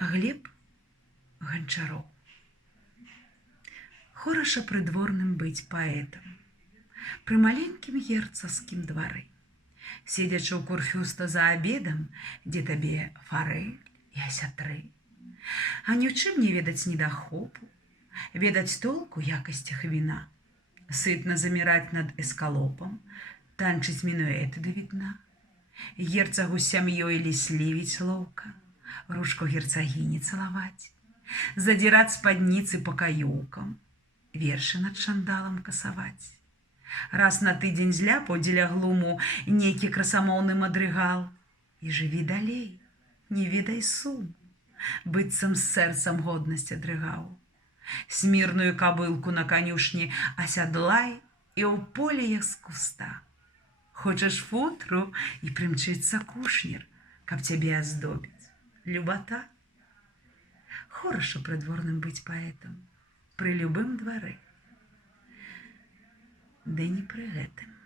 Глеб Гончаров. Хораша прыдворным быць паэтам пры маленькім герцагскім двары. Седзячы ў курфюста за абедам, дзе табе фарэль і асятры. А ні ў чым не ведаць недахопу, ведаць толку якасцях віна, сытна заміраць над эскалопам, танчыць мінуэты да відна, герцагу з сям'ёй ліслівіць лоўка, ручку герцагіні цалаваць, задзіраць спадніцы па каюкам, вершы над шандалам касаваць. Раз на тыдзень зляпаў дзеля глуму нейкі красамоўны мадрыгал. І жыві далей, не ведай сум, быццам з сэрцам годнасць адрыгаў. Смірную кабылку на канюшні асядлай і ў поле як з куста. Хочаш футру, і прымчыцца кушнер, каб цябе аздобіць. Любата. Хораша прыдворным быць паэтам пры любым двары. Ды не пры гэтым.